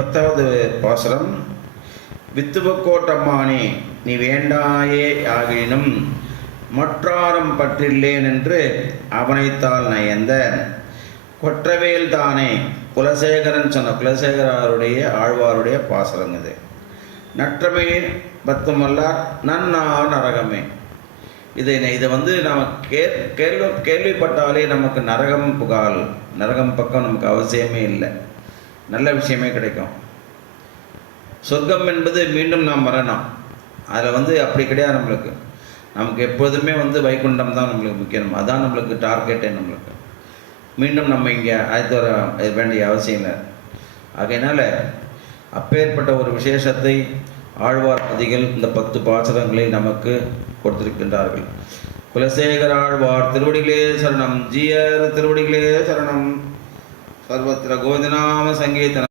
பத்தாவது பாசுரம் வித்துவக்கோட்டம்மானே நீ வேண்டாயே ஆகினும் மற்றாரம் பற்றில்லேன் என்று அவனைத்தால் நயந்த. கொற்றவேல் தானே குலசேகரன் சொன்ன குலசேகராருடைய ஆழ்வாருடைய பாசுரம் இது. நற்றமே பத்துமல்லார் நன்னா நரகமே. இதை இதை வந்து நம்ம கே கேள்வி கேள்விப்பட்டாலே நமக்கு நரகம் புகால் நரகம் பக்கம் நமக்கு அவசியமே இல்லை. நல்ல விஷயமே கிடைக்கும். சொர்க்கம் என்பது மீண்டும் நாம் வரணும் அதில் வந்து அப்படி கிடையாது நம்மளுக்கு. நமக்கு எப்போதுமே வந்து வைகுண்டம் தான் நம்மளுக்கு முக்கியம். அதான் நம்மளுக்கு டார்கெட்டே நம்மளுக்கு. மீண்டும் நம்ம இங்கே அழைத்து வர வேண்டிய அவசியம் இல்லை. ஆகையினால அப்பேற்பட்ட ஒரு விசேஷத்தை ஆழ்வார் பதிகள் இந்த பத்து பாசகங்களில் நமக்கு கொடுத்திருக்கின்றார்கள். குலசேகர ஆழ்வார் திருவடிகளே சரணம். ஜியர் திருவடிகளே சரணம். सर्वत्र गोविंद नाम गोविन्दनामसङ्गीतन